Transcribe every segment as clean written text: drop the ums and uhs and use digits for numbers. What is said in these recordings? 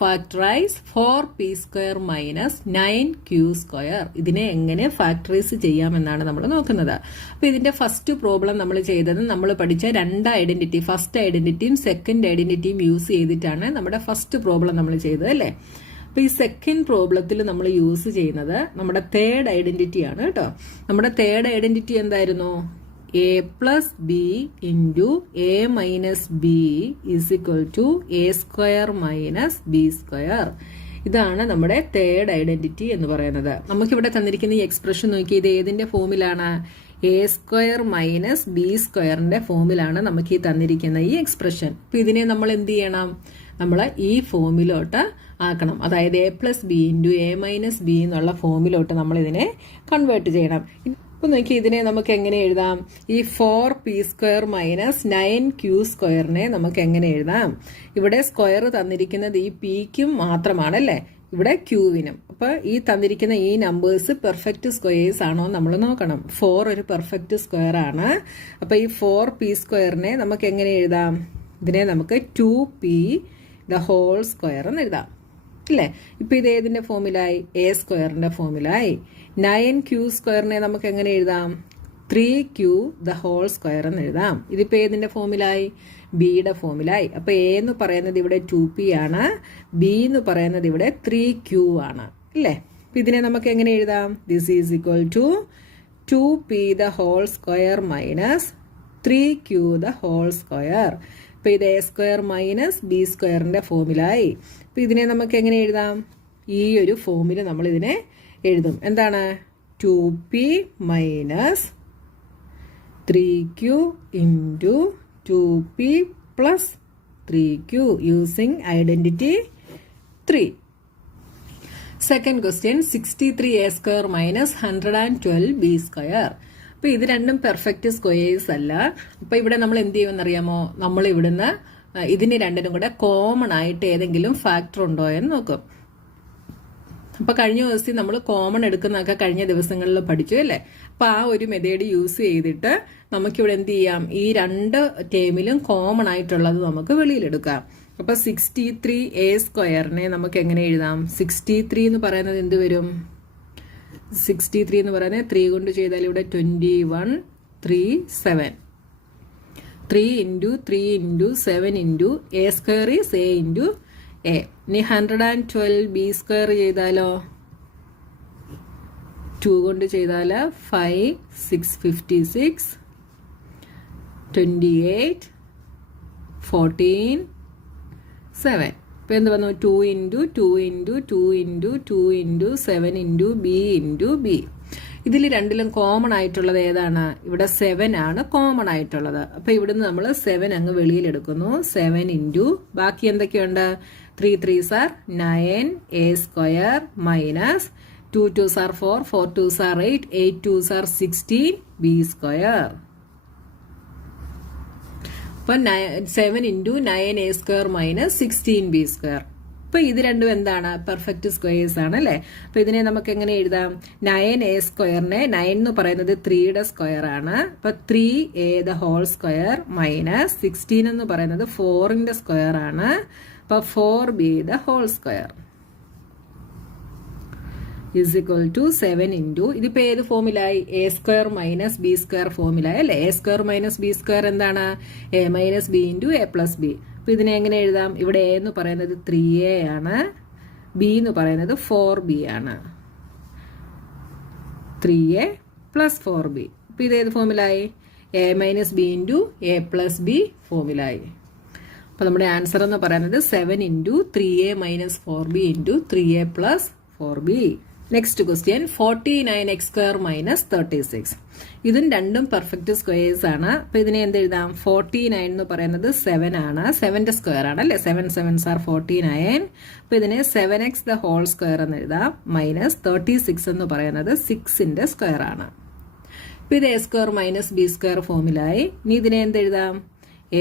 Factorise 4p² minus 9q². ഇതിനെ എങ്ങനെ factorise ചെയ്യാമെന്നാണ് നമ്മൾ നോക്കുന്നത്. അപ്പോൾ ഇതിന്റെ ഫസ്റ്റ് പ്രോബ്ലം നമ്മൾ ചെയ്തത് നമ്മൾ പഠിച്ച രണ്ട് ഐഡന്റിറ്റി, ഫസ്റ്റ് ഐഡന്റിറ്റിയും സെക്കൻഡ് ഐഡന്റിറ്റിയും യൂസ് ചെയ്തിട്ടാണ് നമ്മുടെ ഫസ്റ്റ് പ്രോബ്ലം നമ്മൾ ചെയ്തത് അല്ലേ. അപ്പോൾ ഈ സെക്കൻഡ് പ്രോബ്ലത്തിൽ നമ്മൾ യൂസ് ചെയ്യുന്നത് നമ്മുടെ തേർഡ് ഐഡന്റിറ്റി ആണ് കേട്ടോ. നമ്മുടെ തേർഡ് ഐഡന്റിറ്റി എന്തായിരുന്നു? a+b into a minus b is equal to a² minus b². ഇതാണ് നമ്മുടെ തേർഡ് ഐഡന്റിറ്റി എന്ന് പറയുന്നത്. നമുക്കിവിടെ തന്നിരിക്കുന്ന ഈ എക്സ്പ്രഷൻ നോക്കി, ഇത് ഏതിന്റെ ഫോമിലാണ്? a² മൈനസ് b²ന്റെ ഫോമിലാണ് നമുക്ക് ഈ തന്നിരിക്കുന്ന ഈ എക്സ്പ്രഷൻ. അപ്പൊ ഇതിനെ നമ്മൾ എന്ത് ചെയ്യണം? നമ്മൾ ഈ ഫോമിലോട്ട് ആക്കണം. അതായത് a+b into a minus b എന്നുള്ള ഫോമിലോട്ട് നമ്മൾ ഇതിനെ കൺവേർട്ട് ചെയ്യണം. അപ്പൊ നോക്കി, ഇതിനെ നമുക്ക് എങ്ങനെ എഴുതാം? ഈ 4p² മൈനസ് 9q² നമുക്ക് എങ്ങനെ എഴുതാം? ഇവിടെ സ്ക്വയർ തന്നിരിക്കുന്നത് ഈ പിക്കും മാത്രമാണല്ലേ, ഇവിടെ ക്യൂവിനും. അപ്പൊ ഈ തന്നിരിക്കുന്ന ഈ നമ്പേഴ്സ് പെർഫെക്റ്റ് സ്ക്വയേഴ്സ് ആണോ നമ്മൾ നോക്കണം. 4 ഒരു പെർഫെക്റ്റ് സ്ക്വയർ ആണ്. അപ്പൊ ഈ 4p² നമുക്ക് എങ്ങനെ എഴുതാം? ഇതിനെ നമുക്ക് 2p² എന്ന് എഴുതാം അല്ലേ. ഇപ്പൊ ഇത് ഏതിന്റെ ഫോമിലായി? a² ഫോമിലായി. 9q² നമുക്ക് എങ്ങനെ എഴുതാം? 3q² എന്ന് എഴുതാം. ഇതിപ്പോ ഏതിന്റെ ഫോമിലായി? ബിയുടെ ഫോമിലായി. അപ്പൊ എ എന്ന് പറയുന്നത് ഇവിടെ 2p ആണ്, ബി എന്ന് പറയുന്നത് ഇവിടെ 3q ആണ് അല്ലേ. ഇതിനെ നമുക്ക് എങ്ങനെ എഴുതാം? This is equal to 2p² minus 3q². ഇപ്പൊ ഇത് a² മൈനസ് b²ന്റെ ഫോമിലായി. അപ്പൊ ഇതിനെ നമുക്ക് എങ്ങനെ എഴുതാം? ഈ ഒരു ഫോമിൽ നമ്മൾ ഇതിനെ എഴുതും. എന്താണ്? 2p minus 3q into 2p plus 3q using identity 3. Second question, 63a² minus 112b². അപ്പൊ ഇത് രണ്ടും പെർഫെക്റ്റ് സ്ക്വയേഴ്സ് അല്ല. അപ്പൊ ഇവിടെ നമ്മൾ എന്ത് ചെയ്യുമെന്നറിയാമോ? നമ്മൾ ഇവിടുന്ന് ഇതിന് രണ്ടിനും കൂടെ കോമൺ ആയിട്ട് ഏതെങ്കിലും ഫാക്ടർ ഉണ്ടോ എന്ന് നോക്കും. അപ്പൊ കഴിഞ്ഞ ദിവസം നമ്മൾ കോമൺ എടുക്കുന്നതൊക്കെ കഴിഞ്ഞ ദിവസങ്ങളിൽ പഠിച്ചു അല്ലേ. അപ്പൊ ആ ഒരു മെത്തേഡ് യൂസ് ചെയ്തിട്ട് നമുക്കിവിടെ എന്ത് ചെയ്യാം? ഈ രണ്ട് ടേമിലും കോമൺ ആയിട്ടുള്ളത് നമുക്ക് വെളിയിലെടുക്കാം. അപ്പൊ 63a² നമുക്ക് എങ്ങനെ എഴുതാം? 63 എന്ന് പറയുന്നത് എന്ത് വരും? 63 എന്ന് പറയുന്നത് 3 കൊണ്ട് ചെയ്താൽ ഇവിടെ 21 3 7. 3 into 3 into 7 into a² is a into a. ഇനി 112b² ചെയ്താലോ? 2 കൊണ്ട് ചെയ്താൽ 5 6 56 28 14 7. ഇപ്പൊ എന്ത് വന്നു? 2 into 2 into 2 into 2 into 7 into b into b. ഇതിൽ രണ്ടിലും കോമൺ ആയിട്ടുള്ളത് ഏതാണ്? ഇവിടെ 7 ആണ് കോമൺ ആയിട്ടുള്ളത്. അപ്പൊ ഇവിടുന്ന് നമ്മൾ 7 അങ്ങ് വെളിയിലെടുക്കുന്നു. 7 into ബാക്കി എന്തൊക്കെയുണ്ട്? 3 3s are 9a² minus 2 2s are 4 4 2s are 8 8 2s are 16b². അപ്പൊ 7 into 9a² മൈനസ് 16b². അപ്പൊ ഇത് രണ്ടും എന്താണ്? പെർഫെക്റ്റ് സ്ക്വയേഴ്സ് ആണ് അല്ലെ. അപ്പൊ ഇതിനെ നമുക്ക് എങ്ങനെ എഴുതാം? 9a² 9 എന്ന് പറയുന്നത് 3യുടെ സ്ക്വയർ ആണ്. അപ്പൊ 3a² മൈനസ് 16 എന്ന് പറയുന്നത് 4ന്റെ സ്ക്വയർ ആണ്. അപ്പൊ 4b² is equal to 7 into ഇതിപ്പോ ഏത് ഫോമിലായി? a² മൈനസ് b² ഫോമിലായി അല്ലെ. a² മൈനസ് b² എന്താണ്? a minus b into a plus B. അപ്പൊ ഇതിനെ എങ്ങനെ എഴുതാം? ഇവിടെ a എന്ന് പറയുന്നത് 3a ആണ്, b എന്ന് പറയുന്നത് 4b ആണ്. 3a plus 4b. അപ്പൊ ഇത് ഏത് ഫോമിലായി? a minus b into a plus B ഫോമിലായി. അപ്പൊ നമ്മുടെ ആൻസർ എന്ന് പറയുന്നത് 7 into 3a minus 4b into 3a plus 4b. Next question, 49x² minus 36. ഇതും രണ്ടും പെർഫെക്റ്റ് സ്ക്വയേഴ്സ് ആണ്. അപ്പൊ ഇതിനെ എന്ത് എഴുതാം? 49 എന്ന് പറയുന്നത് 7 ആണ്, 7ന്റെ സ്ക്വയർ ആണ് അല്ലെ. 7 7s are 49. അപ്പൊ ഇതിനെ 7x² എന്ന് എഴുതാം. മൈനസ് 36 എന്ന് പറയുന്നത് 6ന്റെ സ്ക്വയർ ആണ്. അപ്പൊ ഇത് a² മൈനസ് b² ഫോമിലായി. ഇനി ഇതിനെ എന്ത് എഴുതാം?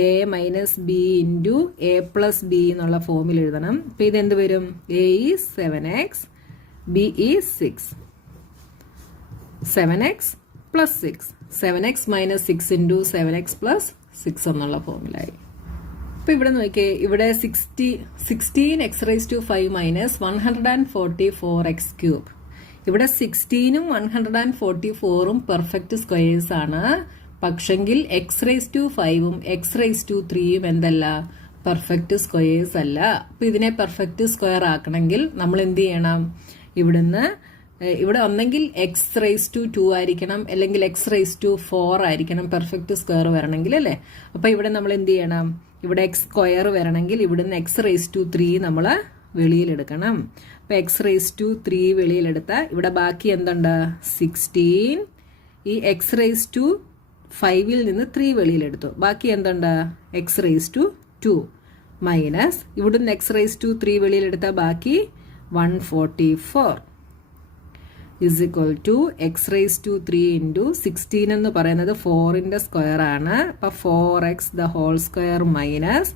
a minus B into a plus B എന്നുള്ള ഫോമിൽ എഴുതണം. അപ്പൊ ഇതെന്ത് വരും? a is 7x, b is 6. 7x plus 6. 7x minus 6 into 7x plus 6 എന്നുള്ള ഫോമിലായി. അപ്പോൾ ഇവിടെ നോക്കിയേ, ഇവിടെ 16x⁵ മൈനസ് 144x³. ഇവിടെ 16ഉം 144ഉം പെർഫെക്റ്റ് സ്ക്വയേഴ്സ് ആണ്. പക്ഷെങ്കിൽ x⁵5ഉം x⁵3ഉം എന്തല്ല, പെർഫെക്റ്റ് സ്ക്വയേഴ്സ് അല്ല. അപ്പൊ ഇതിനെ പെർഫെക്റ്റ് സ്ക്വയർ ആക്കണമെങ്കിൽ നമ്മൾ എന്ത് ചെയ്യണം, ഇവിടെ ഒന്നെങ്കിൽ x⁵2 ആയിരിക്കണം, അല്ലെങ്കിൽ x⁴ ആയിരിക്കണം പെർഫെക്റ്റ് സ്ക്വയർ വരണമെങ്കിൽ അല്ലേ. അപ്പൊ ഇവിടെ നമ്മൾ എന്ത് ചെയ്യണം, ഇവിടെ x² വരണമെങ്കിൽ ഇവിടുന്ന് x⁵3 നമ്മൾ വെളിയിലെടുക്കണം. അപ്പൊ x⁵3 വെളിയിലെടുത്താൽ ഇവിടെ ബാക്കി എന്തുണ്ട്, 16. ഈ x⁵5ൽ നിന്ന് 3 വെളിയിലെടുത്തു, ബാക്കി എന്തുണ്ട്, x⁵2 മൈനസ് ഇവിടുന്ന് x⁵3 വെളിയിലെടുത്താൽ ബാക്കി 144 is equal to x⁵3 into 16 എന്ന് പറയുന്നത് 4ന്റെ സ്ക്വയർ ആണ്. അപ്പം 4x² മൈനസ്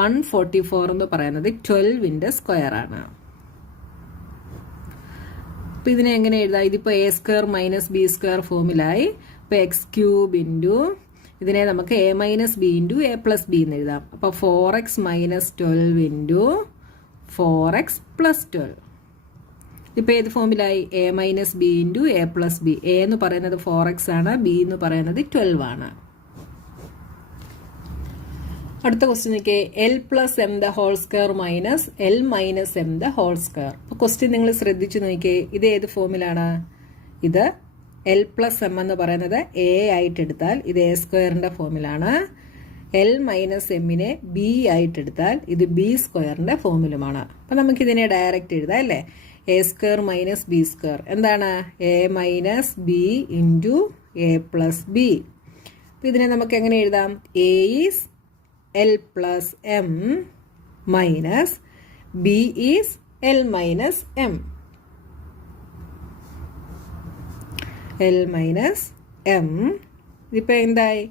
144 എന്ന് പറയുന്നത് 12ന്റെ സ്ക്വയർ ആണ്. അപ്പം ഇതിനെ എങ്ങനെ എഴുതാം, ഇതിപ്പോൾ a² മൈനസ് b² ഫോമിലായി. അപ്പോൾ x³ ഇൻറ്റു ഇതിനെ നമുക്ക് a minus b into a plus b എന്ന് എഴുതാം. അപ്പോൾ 4x minus 12 into 4x plus 12. ഇപ്പൊ ഏത് ഫോമിലായി, a minus B into a plus B. a എന്ന് പറയുന്നത് 4x ആണ്, b എന്ന് പറയുന്നത് 12 ആണ്. അടുത്ത ക്വസ്റ്റ്യൻ നോക്കിയേ, l+m² minus l minus m². അപ്പൊ ക്വസ്റ്റ്യൻ നിങ്ങൾ ശ്രദ്ധിച്ചു നോക്കിയേ, ഇത് ഏത് ഫോമിലാണ്, ഇത് l+m എന്ന് പറയുന്നത് a ആയിട്ട് എടുത്താൽ ഇത് a² ഫോമിലാണ്. l മൈനസ് എമ്മിനെ b ആയിട്ട് എടുത്താൽ ഇത് b² ഫോമിലുമാണ്. അപ്പൊ നമുക്കിതിനെ ഡയറക്റ്റ് എഴുതാം അല്ലേ, a² മൈനസ് b². എന്താണ്, a minus B into a plus B. അപ്പം ഇതിനെ നമുക്ക് എങ്ങനെ എഴുതാം, a is l+m minus b is l minus m. l minus m ഇതിപ്പോൾ എന്തായി,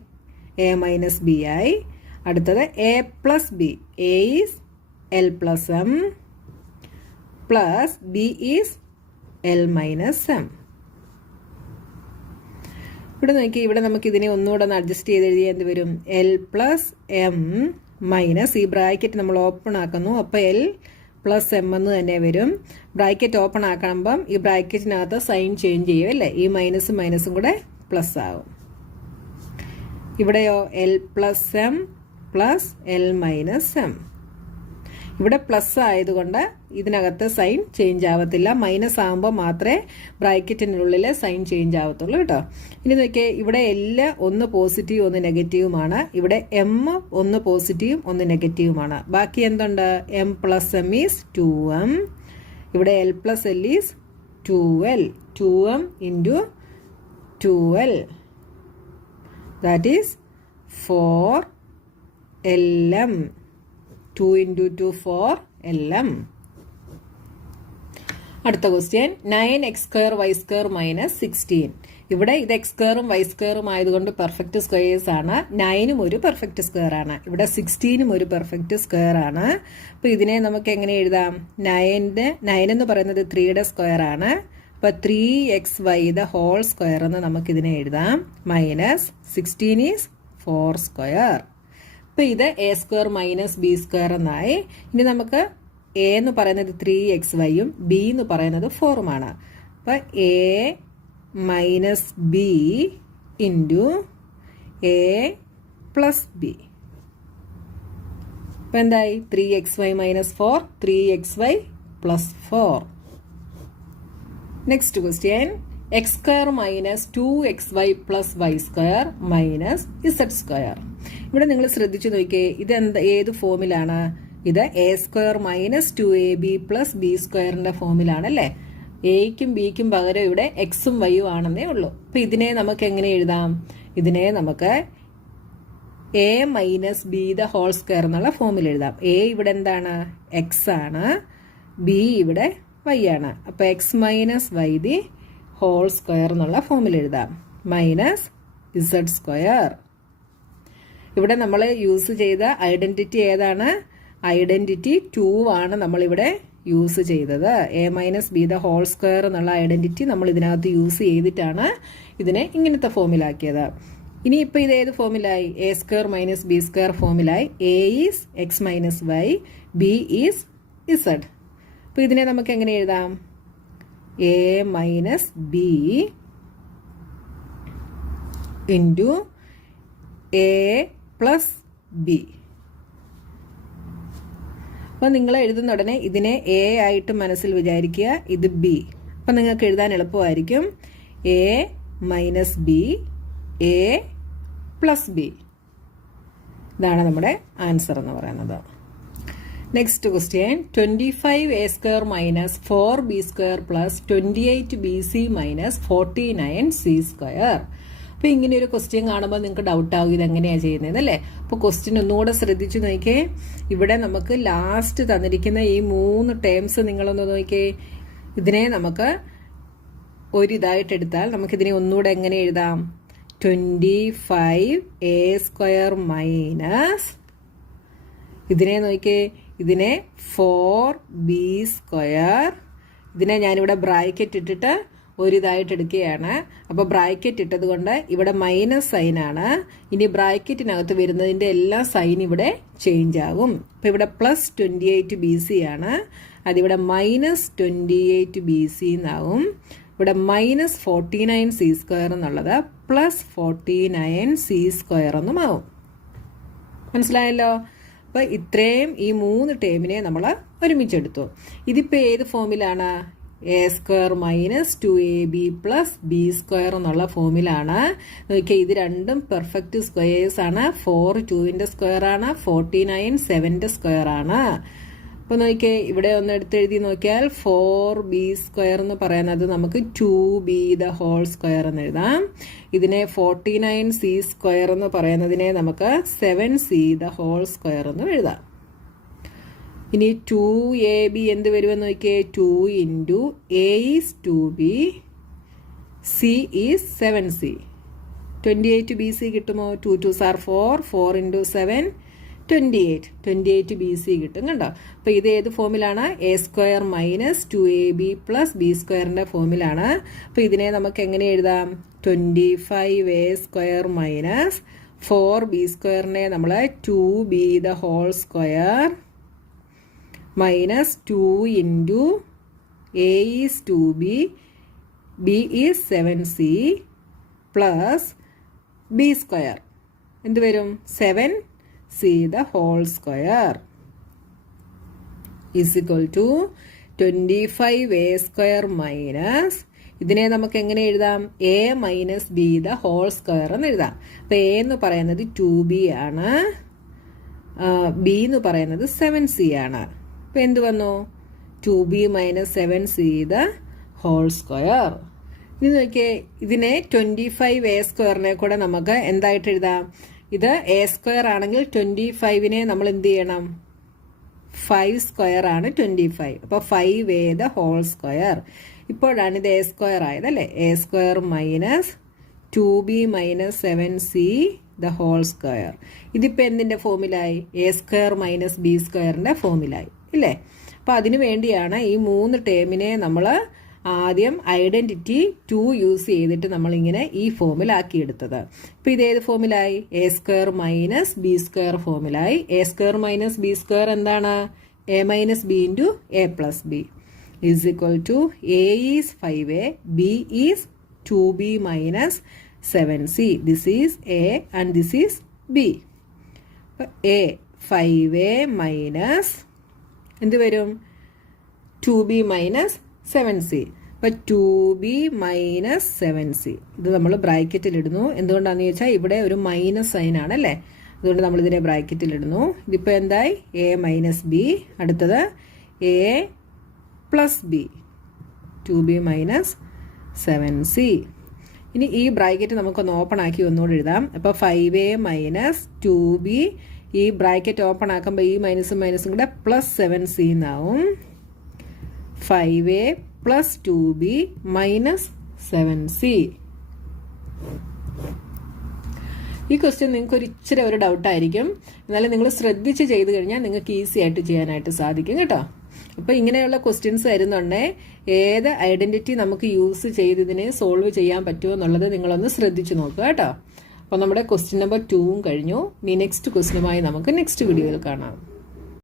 a മൈനസ് ബി ആയി. അടുത്തത് a plus B, a is l+m plus B is l minus m. ഇവിടെ നോക്കി, ഇവിടെ നമുക്ക് ഇതിനെ ഒന്നുകൂടെ ഒന്ന് അഡ്ജസ്റ്റ് ചെയ്ത് എഴുതിയാൽ എന്ത് വരും, l+m മൈനസ് ഈ ബ്രാക്കറ്റ് നമ്മൾ ഓപ്പൺ ആക്കുന്നു, അപ്പോൾ l+m എന്ന് തന്നെ വരും. ബ്രാക്കറ്റ് ഓപ്പൺ ആക്കുമ്പം ഈ ബ്രാക്കറ്റിനകത്ത് സൈൻ ചേഞ്ച് ചെയ്യും അല്ലേ, ഈ മൈനസും മൈനസും കൂടെ പ്ലസ് ആവും. ഇവിടെയോ l+m plus l minus m. ഇവിടെ പ്ലസ് ആയതുകൊണ്ട് ഇതിനകത്ത് സൈൻ ചേഞ്ച് ആവത്തില്ല, മൈനസ് ആകുമ്പോൾ മാത്രമേ ബ്രാക്കറ്റിനുള്ളിൽ സൈൻ ചേഞ്ച് ആവത്തുള്ളൂ കേട്ടോ. ഇനി നോക്കിയേ, ഇവിടെ L ഒന്ന് പോസിറ്റീവ് ഒന്ന് നെഗറ്റീവുമാണ്, ഇവിടെ M ഒന്ന് പോസിറ്റീവും ഒന്ന് നെഗറ്റീവുമാണ്. ബാക്കി എന്തുണ്ട്, m+m ഈസ് 2m, ഇവിടെ l+l is 2l, 2m into 2l that is 4lm. 2 into 2 4lm. അടുത്ത ക്വസ്റ്റ്യൻ, 9x² y² -16. ഇവിടെ ഇത് x² y² ആയതുകൊണ്ട് പെർഫെക്റ്റ് സ്ക്വയേഴ്സ് ആണ്. 9ഉം ഒരു പെർഫെക്റ്റ് സ്ക്വയർ ആണ്, ഇവിടെ 16ഉം ഒരു പെർഫെക്റ്റ് സ്ക്വയർ ആണ്. അപ്പോൾ ഇതിനെ നമുക്ക് എങ്ങനെ എഴുതാം, 9 എന്ന് പറയുന്നത് 3യുടെ സ്ക്വയർ ആണ്. അപ്പോൾ 3xy² എന്ന് നമുക്കിതിനെ എഴുതാം, മൈനസ് 16 ഈസ് 4². അപ്പോൾ ഇത് a² മൈനസ് b² എന്നായി. ഇനി നമുക്ക് a എന്ന് പറയുന്നത് 3xyയും b എന്ന് പറയുന്നത് 4ഉമാണ്. അപ്പോൾ a minus B into a plus B. അപ്പോൾ എന്തായി, 3xy minus 4, 3xy plus 4. Next question, x² minus 2xy plus y² minus z². ഇവിടെ നിങ്ങൾ ശ്രദ്ധിച്ചു നോക്കിയേ, ഇത് ഏത് ഫോമിലാണ്, ഇത് a² minus 2ab plus b² ഫോമിലാണല്ലേ. എയ്ക്കും ബിക്കും പകരം ഇവിടെ എക്സും വൈയും ആണെന്നേ ഉള്ളൂ. അപ്പം ഇതിനെ നമുക്ക് എങ്ങനെ എഴുതാം, ഇതിനെ നമുക്ക് a മൈനസ് b² എന്നുള്ള ഫോമിൽ എഴുതാം. a ഇവിടെ എന്താണ്, എക്സ് ആണ്, b ഇവിടെ y ആണ്. അപ്പോൾ എക്സ് മൈനസ് വൈ ദി ഹോൾ² എന്നുള്ള ഫോമിൽ എഴുതാം, മൈനസ് z². ഇവിടെ നമ്മൾ യൂസ് ചെയ്ത ഐഡന്റിറ്റി ഏതാണ്, ഐഡന്റിറ്റി 2 ആണ് നമ്മളിവിടെ യൂസ് ചെയ്തത്. a മൈനസ് b² എന്നുള്ള ഐഡന്റിറ്റി നമ്മൾ ഇതിനകത്ത് യൂസ് ചെയ്തിട്ടാണ് ഇതിനെ ഇങ്ങനത്തെ ഫോമിലാക്കിയത്. ഇനിയിപ്പോൾ ഇത് ഏത് ഫോമിലായി? A square minus B square ഫോമിലായി. A is X minus Y, B is Z. അപ്പോൾ ഇതിനെ നമുക്ക് എങ്ങനെ എഴുതാം? A minus B into A plus B. അപ്പോൾ നിങ്ങൾ എഴുതുന്ന ഉടനെ ഇതിനെ എ ആയിട്ട് മനസ്സിൽ വിചാരിക്കുക, ഇത് ബി. അപ്പം നിങ്ങൾക്ക് എഴുതാൻ എളുപ്പമായിരിക്കും. A minus B, A plus B. ഇതാണ് നമ്മുടെ ആൻസർ എന്ന് പറയുന്നത്. Next question, 25 A square minus 4 B square plus 28 B C minus 49 C square. അപ്പോൾ ഇങ്ങനെ ഒരു ക്വസ്റ്റ്യൻ കാണുമ്പോൾ നിങ്ങൾക്ക് ഡൗട്ട് ആവും ഇതെങ്ങനെയാണ് ചെയ്യുന്നത് അല്ലേ. അപ്പോൾ ക്വസ്റ്റ്യൻ ഒന്നുകൂടെ ശ്രദ്ധിച്ച് നോക്കിയേ. ഇവിടെ നമുക്ക് ലാസ്റ്റ് തന്നിരിക്കുന്ന ഈ 3 ടേംസ് നിങ്ങളൊന്ന് നോക്കിയേ. ഇതിനെ നമുക്ക് ഒരിതായിട്ട് എടുത്താൽ നമുക്കിതിനെ ഒന്നുകൂടെ എങ്ങനെ എഴുതാം? 25 എ സ്ക്വയർ മൈനസ്, ഇതിനെ നോക്കിയേ, ഇതിനെ 4 ബി സ്ക്വയർ. ഇതിനെ ഞാനിവിടെ ബ്രാക്കറ്റ് ഇട്ടിട്ട് ഒരിതായിട്ട് എടുക്കുകയാണ്. അപ്പോൾ ബ്രാക്കറ്റ് ഇട്ടത് കൊണ്ട് ഇവിടെ മൈനസ് സൈനാണ്. ഇനി ബ്രാക്കറ്റിനകത്ത് വരുന്നതിൻ്റെ എല്ലാ സൈൻ ഇവിടെ ചേഞ്ച് ആകും. അപ്പോൾ ഇവിടെ പ്ലസ് 28 ബി സി ആണ്, അതിവിടെ മൈനസ് 28 ബി സി എന്നാവും. ഇവിടെ മൈനസ് 49 സി സ്ക്വയർ എന്നുള്ളത് പ്ലസ് 49 സി സ്ക്വയർ എന്നുമാവും. മനസ്സിലായല്ലോ? അപ്പോൾ ഇത്രയും ഈ 3 ടേമിനെ നമ്മൾ ഒരുമിച്ചെടുത്തു. ഇതിപ്പോൾ ഏത് ഫോമിലാണ്? A square minus 2ab plus B square എന്നുള്ള ഫോമിലാണ്. നോക്കിയാൽ ഇത് രണ്ടും പെർഫെക്റ്റ് സ്ക്വയേഴ്സ് ആണ്. 4 2ന്റെ സ്ക്വയർ ആണ്, 49 7ന്റെ സ്ക്വയർ ആണ്. അപ്പോൾ നോക്കിയേ, ഇവിടെ ഒന്ന് എടുത്തെഴുതി നോക്കിയാൽ 4b സ്ക്വയർ എന്ന് പറയുന്നത് നമുക്ക് 2b ദ ഹോൾ സ്ക്വയർ എന്ന് എഴുതാം. ഇതിനെ 49 സി സ്ക്വയർ എന്ന് പറയുന്നതിനെ നമുക്ക് 7c ദ ഹോൾ സ്ക്വയർ എന്ന് എഴുതാം. ഇനി 2ab എന്ത് വരുമെന്ന് നോക്കിയേ, 2 into A is 2b, C is 7c. 28 B C കിട്ടുമോ? 2 2s are 4, 4 into 7 28 B C കിട്ടും. കണ്ടോ? അപ്പോൾ ഇത് ഏത് ഫോമിലാണ്? A square minus 2ab plus B സ്ക്വയറിൻ്റെ ഫോമിലാണ്. അപ്പോൾ ഇതിനെ നമുക്ക് എങ്ങനെ എഴുതാം? 25 എ സ്ക്വയർ മൈനസ് 4 ബി സ്ക്വയറിനെ നമ്മൾ 2b the whole square minus 2 into A is 2b, B is 7c plus B square എന്ത് വരും? 7c the whole square is equal to 25 A square minus, ഇതിനെ നമുക്ക് എങ്ങനെ എഴുതാം? A minus B the whole square എന്ന് എഴുതാം. അപ്പോൾ A എന്ന് പറയുന്നത് 2b ആണ്, ബി എന്ന് പറയുന്നത് 7c ആണ്. അപ്പോൾ എന്ത് വന്നു? 2b minus 7c the whole square. ഇനി നോക്കിയേ, ഇതിനെ 25 എ സ്ക്വയറിനെ കൂടെ നമുക്ക് എന്തായിട്ട് എഴുതാം? ഇത് എ സ്ക്വയർ ആണെങ്കിൽ 25നെ നമ്മൾ എന്ത് ചെയ്യണം? 5 സ്ക്വയർ ആണ് 25. അപ്പോൾ 5 എ ദ ഹോൾ സ്ക്വയർ. ഇപ്പോഴാണ് ഇത് എ സ്ക്വയർ ആയത് അല്ലേ. A square minus 2b minus 7c the whole square. ഇതിപ്പോൾ എന്തിൻ്റെ ഫോമിലായി? എ സ്ക്വയർ മൈനസ് ബി സ്ക്വയറിൻ്റെ ഫോമിലായി ഇല്ലേ. അപ്പോൾ അതിനു വേണ്ടിയാണ് ഈ 3 ടേമിനെ നമ്മൾ ആദ്യം ഐഡൻറ്റിറ്റി 2 യൂസ് ചെയ്തിട്ട് നമ്മളിങ്ങനെ ഈ ഫോമിലാക്കിയെടുത്തത്. ഇപ്പോൾ ഇത് ഏത് ഫോമിലായി? A square minus B square ഫോമിലായി. A square minus B square എന്താണ്? A minus B into A plus B is equal to A is 5a, B is 2b minus 7c. This is A and this is B. അപ്പോൾ A 5a minus എന്ത് വരും? 2b minus 7c. അപ്പോൾ 2b minus 7c ഇത് നമ്മൾ ബ്രാക്കറ്റിലിടുന്നു. എന്തുകൊണ്ടാണെന്ന് ചോദിച്ചാൽ ഇവിടെ ഒരു മൈനസ് സൈൻ ആണല്ലേ, അതുകൊണ്ട് നമ്മളിതിനെ ബ്രാക്കറ്റിലിടുന്നു. ഇതിപ്പോൾ എന്തായി? A minus B. അടുത്തത് A plus B, 2b minus 7c. ഇനി ഈ ബ്രാക്കറ്റ് നമുക്കൊന്ന് ഓപ്പൺ ആക്കി ഒന്നുകൂടി എഴുതാം. അപ്പോൾ 5a മൈനസ് 2b, ഈ ബ്രാക്കറ്റ് ഓപ്പൺ ആക്കുമ്പോൾ ഈ മൈനസും മൈനസും കൂടെ പ്ലസ് 7c എന്നാവും. 5a plus 2b minus 7c. ഈ ക്വസ്റ്റ്യൻ നിങ്ങൾക്ക് ഒരു ഇച്ചിരി ഒരു ഡൗട്ടായിരിക്കും, എന്നാലും നിങ്ങൾ ശ്രദ്ധിച്ച് ചെയ്ത് കഴിഞ്ഞാൽ നിങ്ങൾക്ക് ഈസി ആയിട്ട് ചെയ്യാനായിട്ട് സാധിക്കും കേട്ടോ. അപ്പോൾ ഇങ്ങനെയുള്ള ക്വസ്റ്റ്യൻസ് വരുന്നുണ്ടേ ഏത് ഐഡൻറ്റിറ്റി നമുക്ക് യൂസ് ചെയ്ത് ഇതിനെ സോൾവ് ചെയ്യാൻ പറ്റുമോ എന്നുള്ളത് നിങ്ങളൊന്ന് ശ്രദ്ധിച്ച് നോക്കുക കേട്ടോ. അപ്പോൾ നമ്മുടെ ക്വസ്റ്റ്യൻ നമ്പർ 2 കഴിഞ്ഞു. ഇനി നെക്സ്റ്റ് ക്വസ്റ്റ്യനുമായി നമുക്ക് നെക്സ്റ്റ് വീഡിയോയിൽ കാണാം.